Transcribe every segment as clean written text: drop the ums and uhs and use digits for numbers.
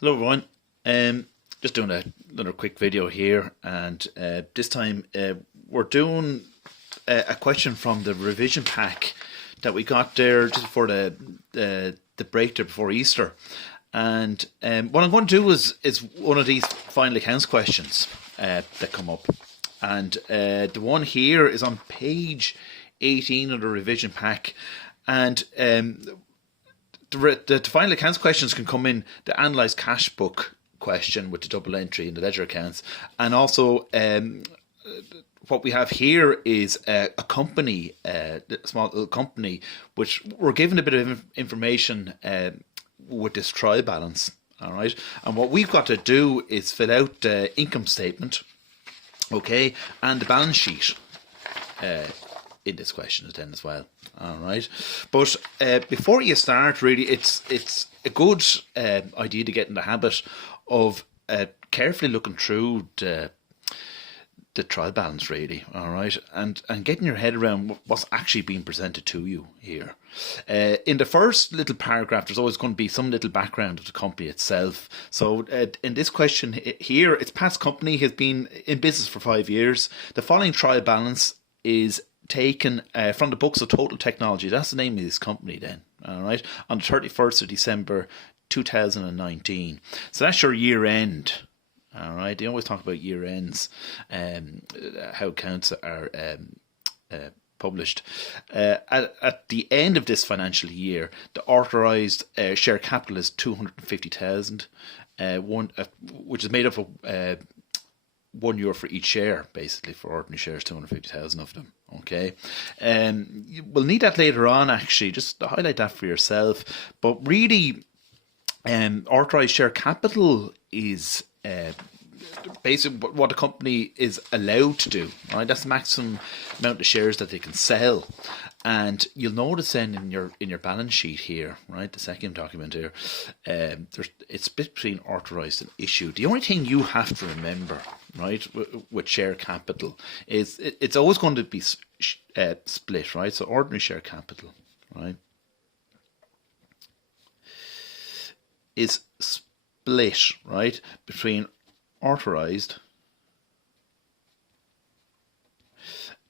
Hello everyone. Just doing another quick video here, and this time we're doing a question from the revision pack that we got there just before the break there before Easter. And what I'm going to do is one of these final accounts questions that come up, and the one here is on page 18 of the revision pack, and the final accounts questions can come in the analyse cash book question with the double entry in the ledger accounts, and also what we have here is a company, a small little company, which we're given a bit of information with this trial balance. All right, and what we've got to do is fill out the income statement, okay, and the balance sheet in this question then as well. All right, but before you start, really, it's a good idea to get in the habit of carefully looking through the trial balance, really. All right, and getting your head around what's actually being presented to you here. In the first little paragraph, there's always going to be some little background of the company itself. So in this question here, it's Pat's company has been in business for 5 years. The following trial balance is taken from the books of Total Technology. That's the name of this company then, all right, on the 31st of December 2019. So that's your year end. All right, they always talk about year ends, how accounts are published. At the end of this financial year, the authorised share capital is 250,000, which is made up of €1 for each share, basically, for ordinary shares, 250,000 of them. Okay, we'll need that later on, actually, just to highlight that for yourself. But really, authorised share capital is basically what the company is allowed to do. Right, that's the maximum amount of shares that they can sell. And you'll notice then in your balance sheet here, right, the second document here, it's split between authorised and issued. The only thing you have to remember, right, with share capital is it's always going to be split, right? So ordinary share capital, right, is split, right, between authorised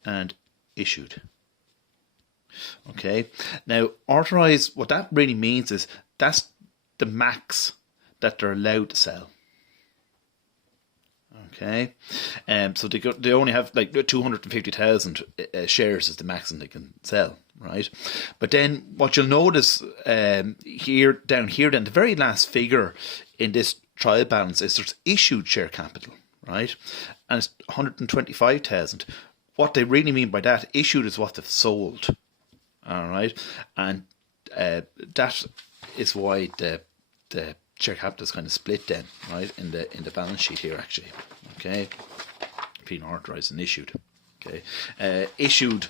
and issued. Okay, now authorised, what that really means is that's the max that they're allowed to sell. Okay, so they only have like 250,000 shares is the maximum they can sell, right? But then what you'll notice here down here, then the very last figure in this trial balance is there's issued share capital, right? And it's 125,000. What they really mean by that, issued is what they've sold. All right, and that is why the share capital is kind of split then, right, in the balance sheet here, actually. Okay, being authorised and issued. Okay, issued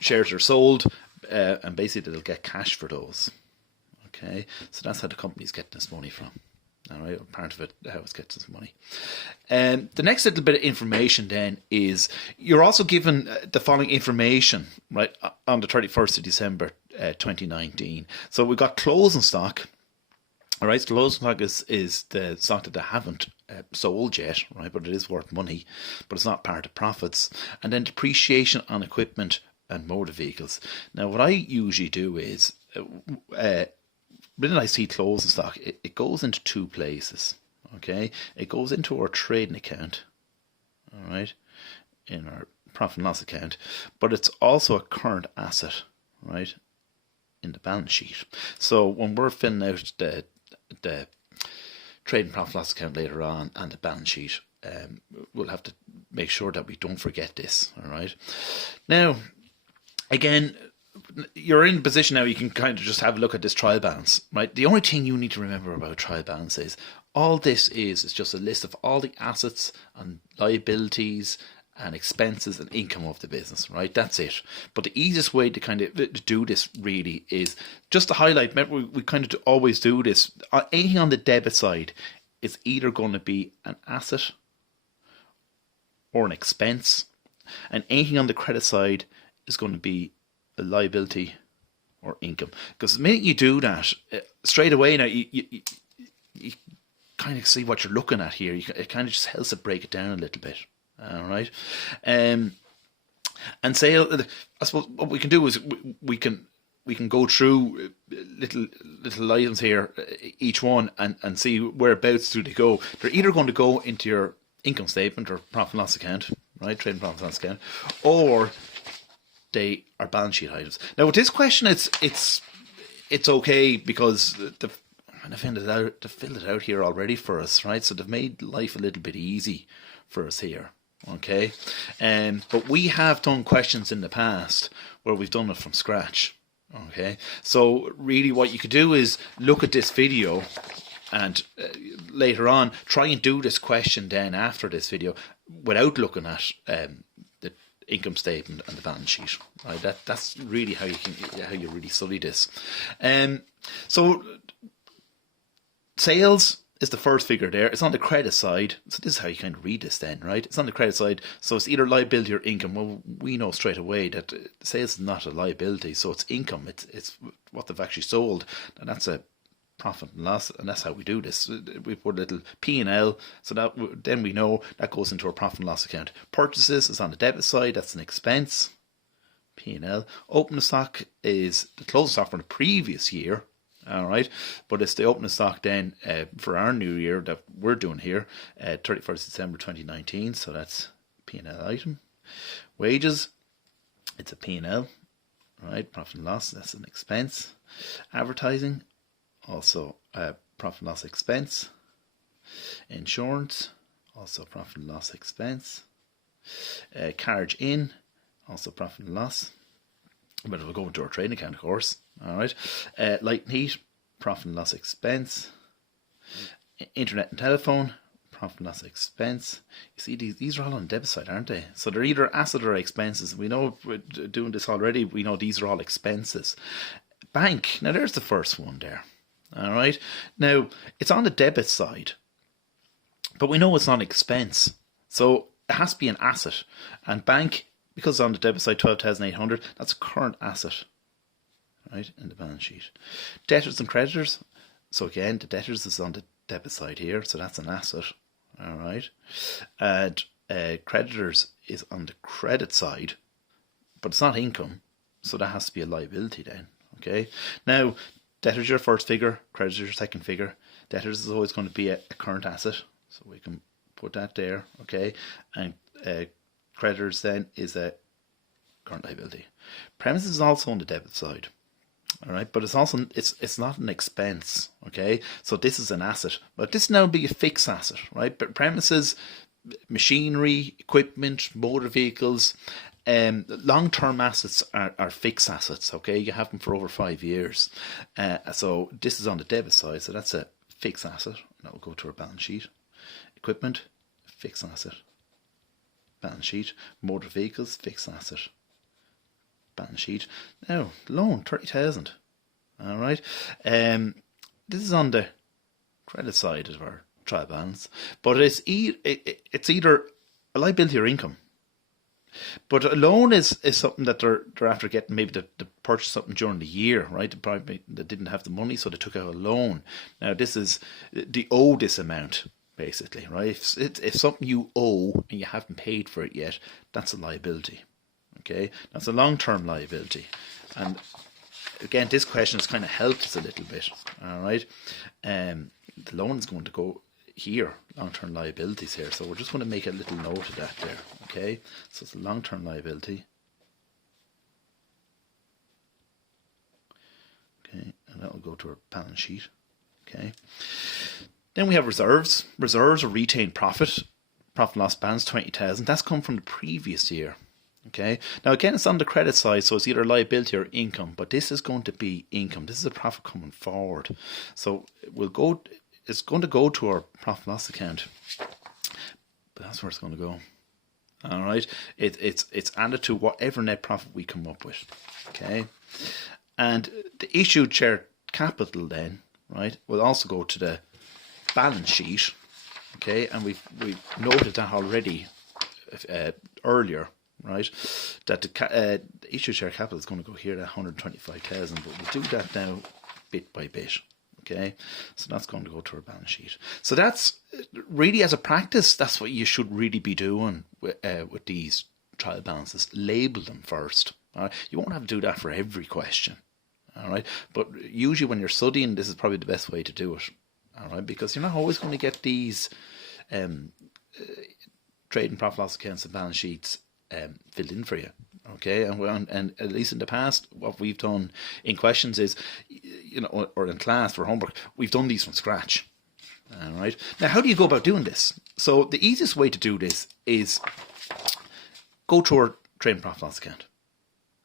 shares are sold, and basically they'll get cash for those. Okay, so that's how the company's getting this money from. All right, part of it, how it gets its money. The next little bit of information then is you're also given the following information, right, on the 31st of December 2019. So we've got closing stock. All right, so closing stock is the stock that they haven't sold yet, right, but it is worth money, but it's not part of profits. And then depreciation on equipment and motor vehicles. Now, what I usually do is when I see closing stock, it goes into two places. Okay, it goes into our trading account, all right, in our profit and loss account, but it's also a current asset, right, in the balance sheet. So when we're filling out the trading profit and loss account later on and the balance sheet, we'll have to make sure that we don't forget this. All right, now again, you're in a position now you can kind of just have a look at this trial balance, right? The only thing you need to remember about trial balance is all this is just a list of all the assets and liabilities and expenses and income of the business, right? That's it. But the easiest way to kind of to do this really is just to highlight. Remember, we kind of always do this. Anything on the debit side is either going to be an asset or an expense, and anything on the credit side is going to be a liability or income. Because the minute you do that, straight away now you kind of see what you're looking at here. It kind of just helps to break it down a little bit. All right. And say, I suppose what we can do is we can go through little items here, each one, and see whereabouts do they go. They're either going to go into your income statement or profit and loss account, right? Trade and profit and loss account, or they are balance sheet items. Now, with this question, it's okay because they've filled it out here already for us, right? So they've made life a little bit easy for us here. Okay, but we have done questions in the past where we've done it from scratch. Okay, so really what you could do is look at this video and later on try and do this question then after this video without looking at the income statement and the balance sheet. Right, that's really how you really study this. So sales is the first figure there. It's on the credit side. So this is how you kind of read this then, right? It's on the credit side. So it's either liability or income. Well, we know straight away that sales is not a liability. So it's income. It's what they've actually sold. And that's a profit and loss. And that's how we do this. We put a little P&L. So that then we know that goes into our profit and loss account. Purchases is on the debit side. That's an expense. P&L. Opening stock is the closing stock from the previous year. All right, but it's the opening stock then for our new year that we're doing here, 31st December 2019. So that's P&L item. Wages, it's a P&L, right? Profit and loss, that's an expense. Advertising, also profit and loss expense. Insurance, also profit and loss expense. Carriage in, also profit and loss. But it'll go into our trading account, of course. All right. Light and heat, profit and loss expense. Internet and telephone, profit and loss expense. You see, these are all on the debit side, aren't they? So they're either asset or expenses. We know we're doing this already. We know these are all expenses. Bank. Now, there's the first one there. All right. Now, it's on the debit side, but we know it's not expense. So it has to be an asset. And bank, because it's on the debit side, 12,800, that's a current asset, right, in the balance sheet. Debtors and creditors. So again, the debtors is on the debit side here, so that's an asset, all right. And creditors is on the credit side, but it's not income, so that has to be a liability then, okay. Now, debtors your first figure, creditors your second figure. Debtors is always going to be a current asset, so we can put that there, okay. And creditors then is a current liability. Premises is also on the debit side, all right, but it's not an expense, okay. So this is an asset, but this now be a fixed asset, right? But premises, machinery, equipment, motor vehicles, long-term assets are fixed assets, okay. You have them for over 5 years, so this is on the debit side, so that's a fixed asset. That will go to our balance sheet. Equipment, fixed asset. Balance sheet. Motor vehicles, fixed asset. Balance sheet. Now, loan, 30,000. All right. This is on the credit side of our trial balance, but it's either a liability or income. But a loan is something that they're after getting, maybe to purchase something during the year, right? They didn't have the money, so they took out a loan. Now, this is the owe this amount, basically, right? If something you owe and you haven't paid for it yet, that's a liability, okay? That's a long-term liability. And again, this question has kind of helped us a little bit, all right? The loan is going to go here, long-term liabilities here. So we're just going to make a little note of that there, okay? So it's a long-term liability. Okay, and that will go to our balance sheet, okay? Then we have reserves. Reserves or retained profit. Profit and loss balance, 20,000. That's come from the previous year. Okay. Now again, it's on the credit side, so it's either liability or income. But this is going to be income. This is a profit coming forward. So it's going to go to our profit and loss account. But that's where it's going to go. All right. It's added to whatever net profit we come up with. Okay. And the issued share capital then, right, will also go to the balance sheet, okay, and we've noted that already earlier, right, that the issue share capital is going to go here at 125,000, but we'll do that now bit by bit, Okay, so that's going to go to our balance sheet. So that's really, as a practice, that's what you should really be doing with these trial balances. Label them first. All right? You won't have to do that for every question. All right, but usually when you're studying, this is probably the best way to do it. All right, because you're not always going to get these trade and profit loss accounts and balance sheets filled in for you. Okay, and at least in the past, what we've done in questions is, or in class for homework, we've done these from scratch. All right. Now, how do you go about doing this? So the easiest way to do this is go to our trade and profit loss account.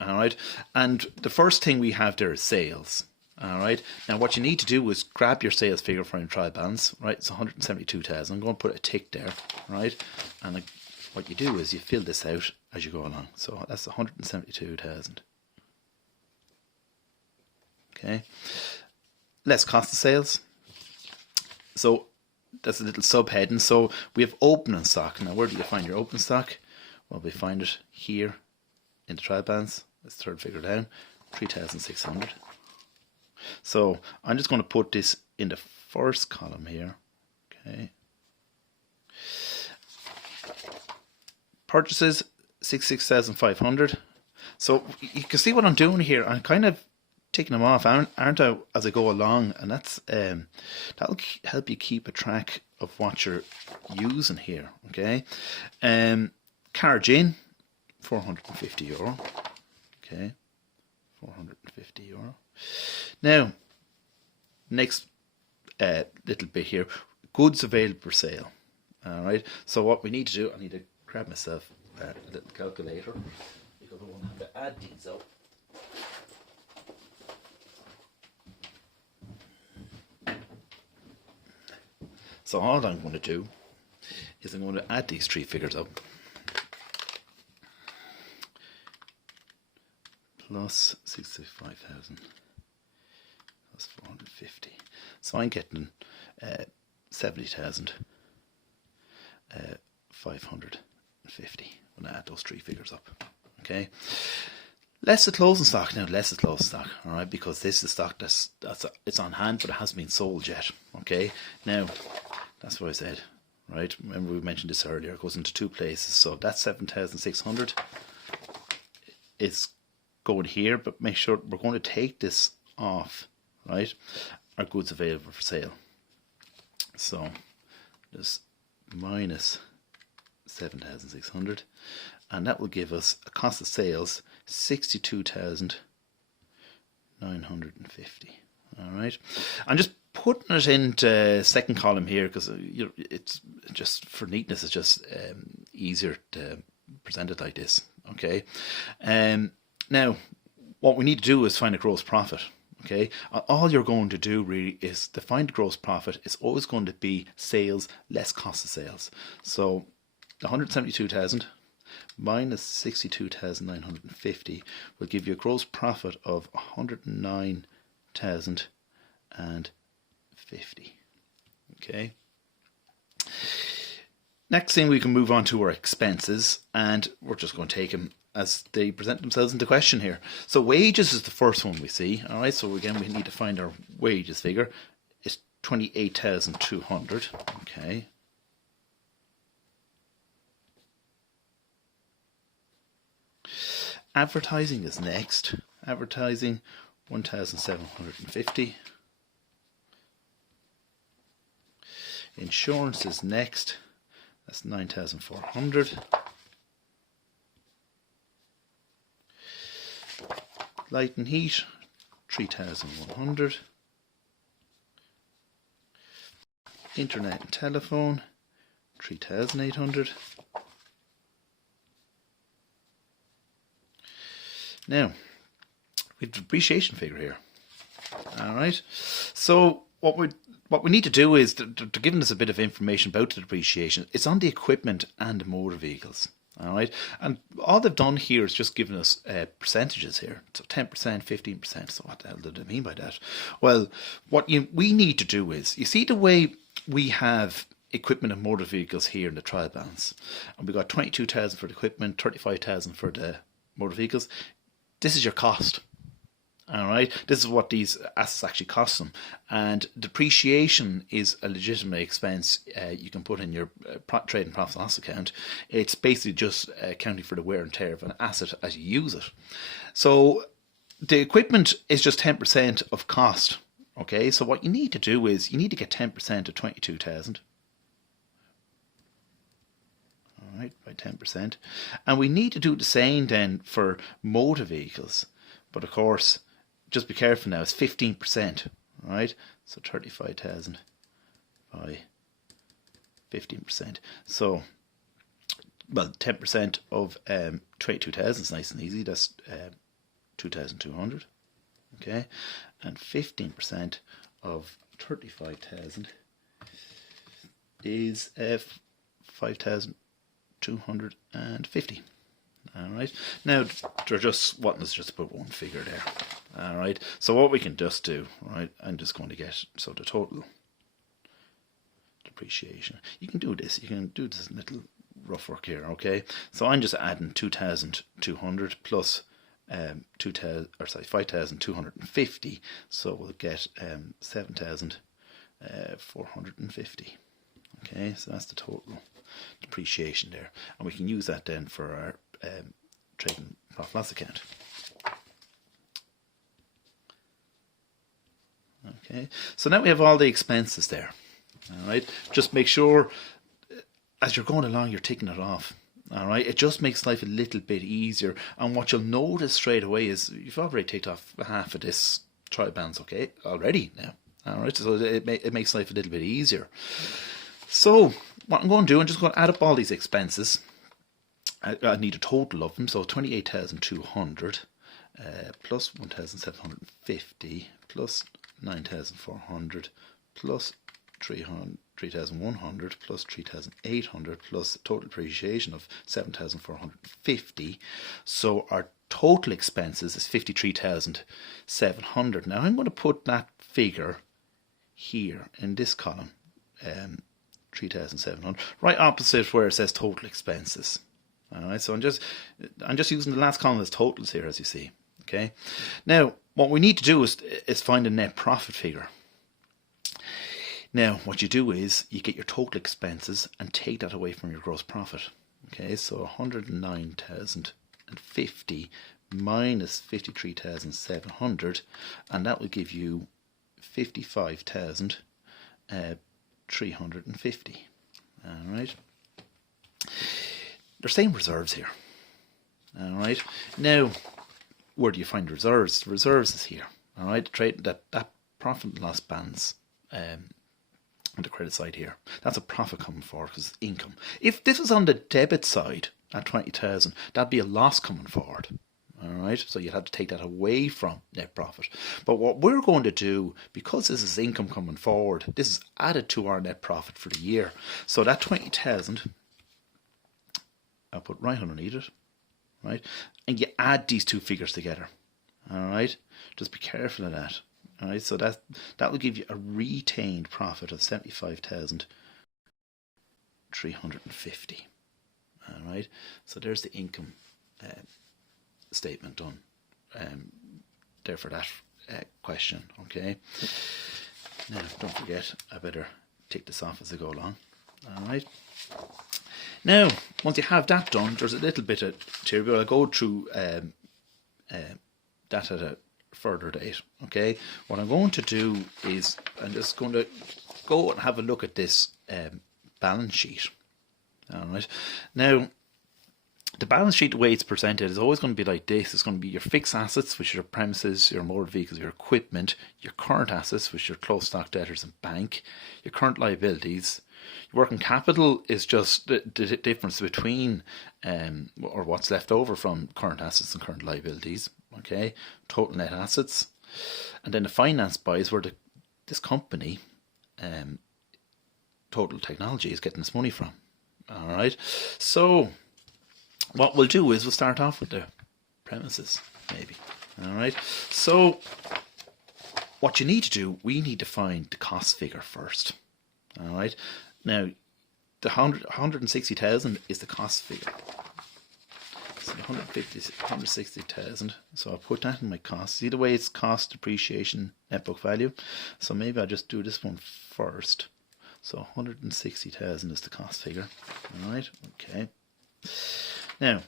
All right, and the first thing we have there is sales. All right. Now, what you need to do is grab your sales figure from your trial balance. Right, it's 172,000. I'm going to put a tick there. Right, and what you do is you fill this out as you go along. So that's 172,000. Okay. Less cost of sales. So that's a little subheading. So we have opening stock. Now, where do you find your opening stock? Well, we find it here in the trial balance. Let's third figure down. 3,600. So I'm just going to put this in the first column here. Okay. Purchases 66,500. So you can see what I'm doing here. I'm kind of taking them off, aren't I, as I go along, and that's that'll help you keep a track of what you're using here. Okay. Carriage in, €450. Okay, €450. Now, next little bit here, goods available for sale. All right. So what we need to do, I need to grab myself a little calculator because I won't have to add these up. So all I'm going to do is I'm going to add these three figures up. Plus 65,000 plus 450. So I'm getting 70,550 when I add those three figures up. Okay. Less the closing stock. Now, less the closing stock, all right, because this is stock it's on hand, but it hasn't been sold yet. Okay. Now, that's what I said, right? Remember we mentioned this earlier. It goes into two places. So that's 7,600. It's going here, but make sure we're going to take this off, right? Our goods available for sale. So just minus 7,600, and that will give us a cost of sales 62,950. All right, I'm just putting it into second column here because it's just for neatness. It's just easier to present it like this. Okay, now what we need to do is find a gross profit. Okay, all you're going to do really is to find gross profit. It's always going to be sales less cost of sales. So 172,000 minus 62,950 will give you a gross profit of 109,050. Okay. Next thing, we can move on to our expenses, and we're just going to take them as they present themselves in the question here. So wages is the first one we see. All right, so again, we need to find our wages figure. It's 28,200. Okay. Advertising is next. Advertising, 1,750. Insurance is next. That's 9,400. Light and heat, 3,100. Internet and telephone, 3,800. Now, we have the depreciation figure here. All right. So what we need to do is to give us a bit of information about the depreciation. It's on the equipment and motor vehicles. All right, and all they've done here is just given us percentages here. So 10%, 15%. So what the hell do they mean by that? Well, what we need to do is, you see the way we have equipment and motor vehicles here in the trial balance, and we got 22,000 for the equipment, 35,000 for the motor vehicles. This is your cost. All right, this is what these assets actually cost them, and depreciation is a legitimate expense you can put in your trade and profit loss account. It's basically just accounting for the wear and tear of an asset as you use it. So the equipment is just 10% of cost. Okay, so what you need to do is you need to get 10% of 22,000. All right, by 10%, and we need to do the same then for motor vehicles, but of course, just be careful now, it's 15%, right? So 35,000 by 15%. So, well, 10% of 22,000 is nice and easy. That's 2,200, okay? And 15% of 35,000 is 5,250. All right. Now they're just wanting us just to put one figure there. All right. So what we can just do, right? I'm just going to get so the total depreciation. You can do this. You can do this little rough work here. Okay. So I'm just adding 2,200 plus 5,250. So we'll get 7,450. Okay. So that's the total depreciation there, and we can use that then for our trade and profit loss account. Okay, so now we have all the expenses there. All right, just make sure as you're going along you're ticking it off. All right, it just makes life a little bit easier, and what you'll notice straight away is you've already ticked off half of this trial balance, okay, already now. All right, so it makes life a little bit easier. So what I'm going to do, I'm just going to add up all these expenses. I need a total of them, so 28,200 plus 1,750 plus 9,400 plus 3,100 plus 3,800 plus total depreciation of 7,450. So our total expenses is 53,700. Now I'm going to put that figure here in this column, 3,700, right opposite where it says total expenses. All right, so I'm just using the last column as totals here, as you see. Okay, now what we need to do is find a net profit figure. Now what you do is you get your total expenses and take that away from your gross profit. Okay, so 109,050 minus 53,700, and that will give you 55,350. All right. They're saying reserves here. All right. Now, where do you find reserves? The reserves is here. All right. That profit and loss balance on the credit side here. That's a profit coming forward because it's income. If this was on the debit side at 20,000, that'd be a loss coming forward. All right. So you'd have to take that away from net profit. But what we're going to do, because this is income coming forward, this is added to our net profit for the year. So that 20,000. I'll put right underneath it, right? And you add these two figures together, all right? Just be careful of that, all right? So that will give you a retained profit of 75,350, all right? So there's the income statement done there for that question, okay? Now, don't forget, I better tick this off as I go along, all right? Now, once you have that done, there's a little bit of theory, but I'll go through that at a further date. Okay, what I'm going to do is I'm just going to go and have a look at this balance sheet. All right, now the balance sheet, the way it's presented, is always going to be like this. It's going to be your fixed assets, which are your premises, your motor vehicles, your equipment, your current assets, which are your closed stock debtors and bank, your current liabilities. Your working capital is just the difference between or what's left over from current assets and current liabilities. Okay, total net assets, and then the finance buy is where this company, Total Technology, is getting its money from. All right, so what we'll do is we'll start off with the premises, maybe. All right, so what you need to do, we need to find the cost figure first. All right, now the 160,000 is the cost figure. So 160,000. So I'll put that in my costs. See the way it's cost, depreciation, net book value. So maybe I'll just do this one first. So 160,000 is the cost figure. All right. Okay. Now,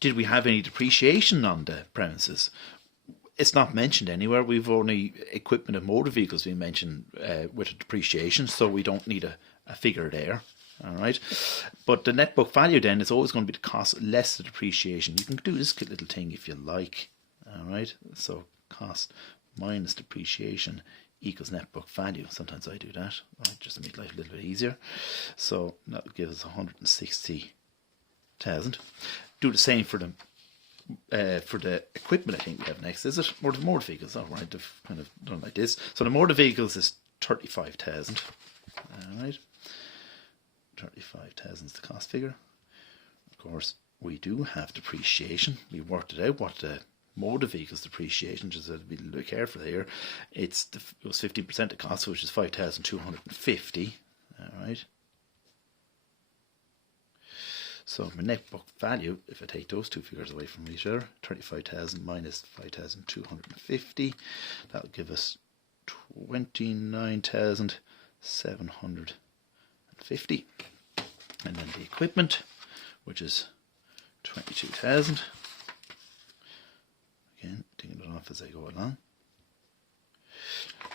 did we have any depreciation on the premises? It's not mentioned anywhere. We've only equipment and motor vehicles we mentioned with a depreciation, so we don't need a figure there. All right, but the net book value then is always going to be the cost less the depreciation. You can do this little thing if you like. All right, so cost minus depreciation equals net book value. Sometimes I do that, right, just to make life a little bit easier. So that will give us 160,000. Do the same for the equipment. I think we have next, is it? Or the motor vehicles? All right, they've kind of done like this. So the motor vehicles is 35,000. All right. 35,000 is the cost figure. Of course, we do have depreciation. We worked it out what the motor vehicles depreciation, just to be a little bit careful here. It was 50% of cost, which is 5,250. All right. So my net book value, if I take those two figures away from each other, 35,000 minus 5,250, that'll give us 29,750. And then the equipment, which is 22,000. Again, taking it off as I go along.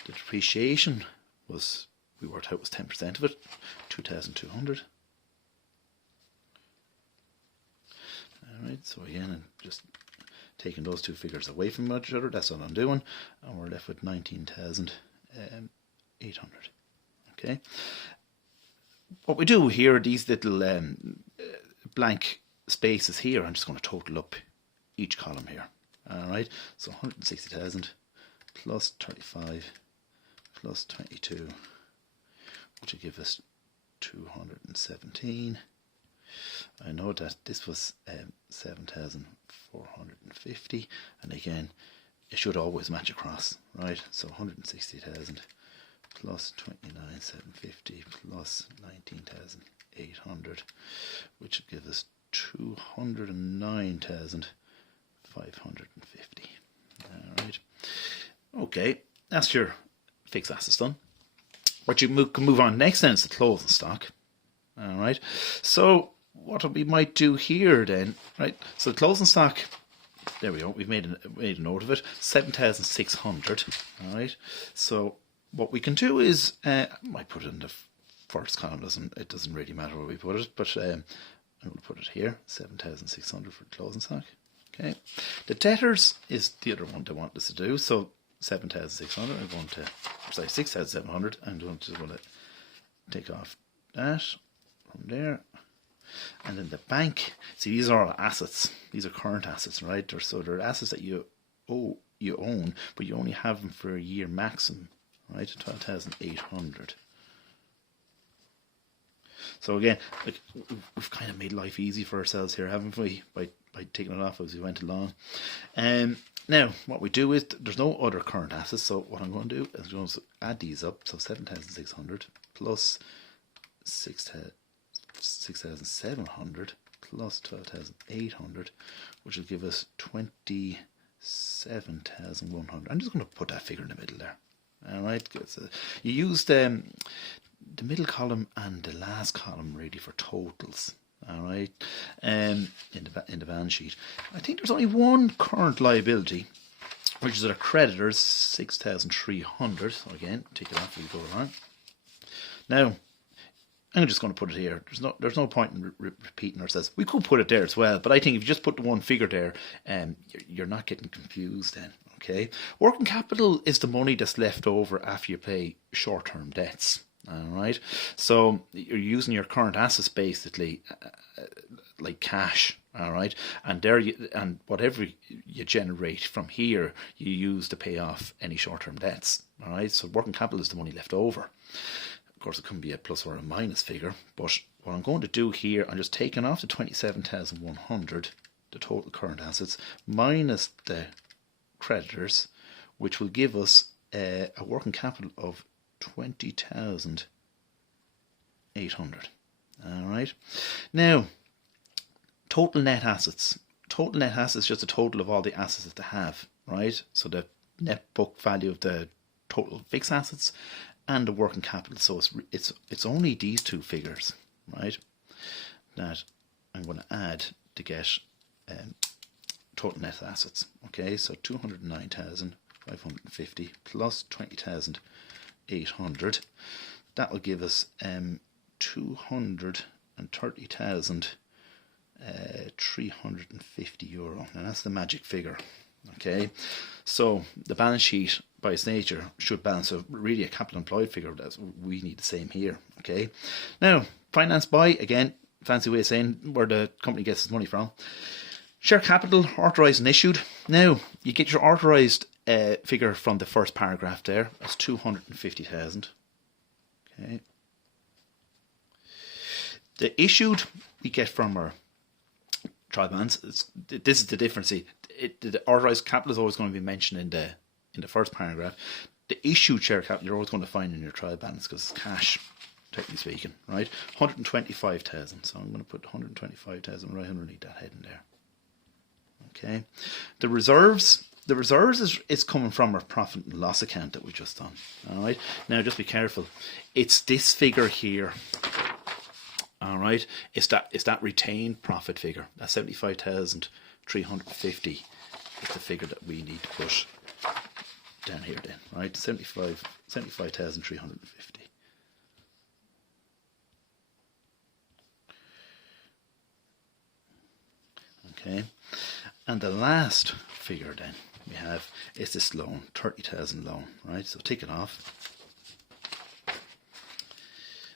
The depreciation was, we worked out was 10% of it, 2,200. Alright, so again, I'm just taking those two figures away from each other. That's what I'm doing. And we're left with 19,800. Okay. What we do here are these little blank spaces here. I'm just going to total up each column here. Alright, so 160,000 plus 35 plus 22, which will give us 217. I know that this was 7,450, and again, it should always match across, right? So 160,000 plus 29,750 plus 19,800, which will give us 209,550. All right. Okay, that's your fixed assets done. What you can move on next then is the closing stock. All right. So what we might do here then, right? So the closing stock, there we go. We've made a note of it. 7,600. All right. So what we can do is, I might put it in the first column. It doesn't really matter where we put it, but I'm going to put it here. 7,600 for the closing stock. Okay. The debtors is the other one they want us to do. So 7,600. I'm going to, sorry, 6,700. I'm going to take off that from there. And then the bank, see, these are all assets. These are current assets, right? So they're assets that you own, but you only have them for a year maximum, right? 12,800. So again, like, we've kind of made life easy for ourselves here, haven't we? By taking it off as we went along. Now, what we do is, there's no other current assets, so what I'm going to do is I'm going to add these up. So 7,600 plus 6,700 plus 12,800, which will give us 27,100. I'm just going to put that figure in the middle there. All right, so you use the middle column and the last column really for totals. All right, in the balance sheet, I think there's only one current liability, which is our creditors, 6,300. So again, take it off as we go along. Now, I'm just going to put it here. There's no point in repeating ourselves. We could put it there as well, but I think if you just put the one figure there, you're not getting confused then. Okay, working capital is the money that's left over after you pay short-term debts. All right, so you're using your current assets basically like cash. All right, and and whatever you generate from here, you use to pay off any short-term debts. All right, so working capital is the money left over. Of course, it can be a plus or a minus figure, but what I'm going to do here, I'm just taking off the 27,100, the total current assets, minus the creditors, which will give us a working capital of 20,800. All right. Now, total net assets. Total net assets is just a total of all the assets that they have, right? So the net book value of the total fixed assets and the working capital. So it's only these two figures, right, that I'm going to add to get total net assets. Okay, so 209,550 plus 20,800. That will give us 230,350 euro. Now that's the magic figure. Okay, so the balance sheet by its nature should balance really a capital employed figure. That's, we need the same here. Okay, now financed by, again, fancy way of saying where the company gets its money from. Share capital authorised and issued. Now you get your authorised figure from the first paragraph there. That's 250,000. Okay. The issued we get from our trial balance. This is the difference. The authorised capital is always going to be mentioned in the first paragraph. The issued share capital you're always going to find in your trial balance because it's cash, technically speaking, right? 125,000. So I'm going to put 125,000 right underneath that heading there. Okay. The reserves is coming from our profit and loss account that we just done. All right. Now just be careful. It's this figure here. All right. It's that retained profit figure. That 75,350 is the figure that we need to put down here then, right? 75,350. Okay. And the last figure then we have is this loan, 30,000 loan, right? So take it off.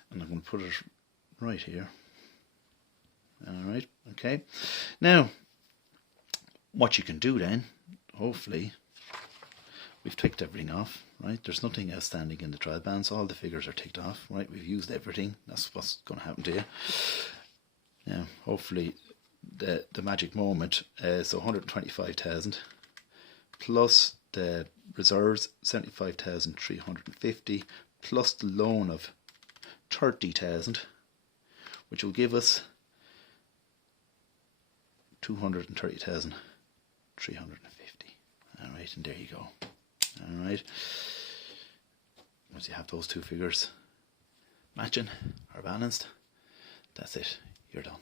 And I'm going to put it right here. All right, okay. Now, what you can do then, hopefully, we've ticked everything off, right? There's nothing outstanding in the trial balance. All the figures are ticked off, right? We've used everything. That's what's going to happen to you. Now, hopefully, the magic moment, so 125,000 plus the reserves 75,350 plus the loan of 30,000, which will give us 230,350. All right, and there you go. All right, once you have those two figures matching or balanced, that's it, you're done.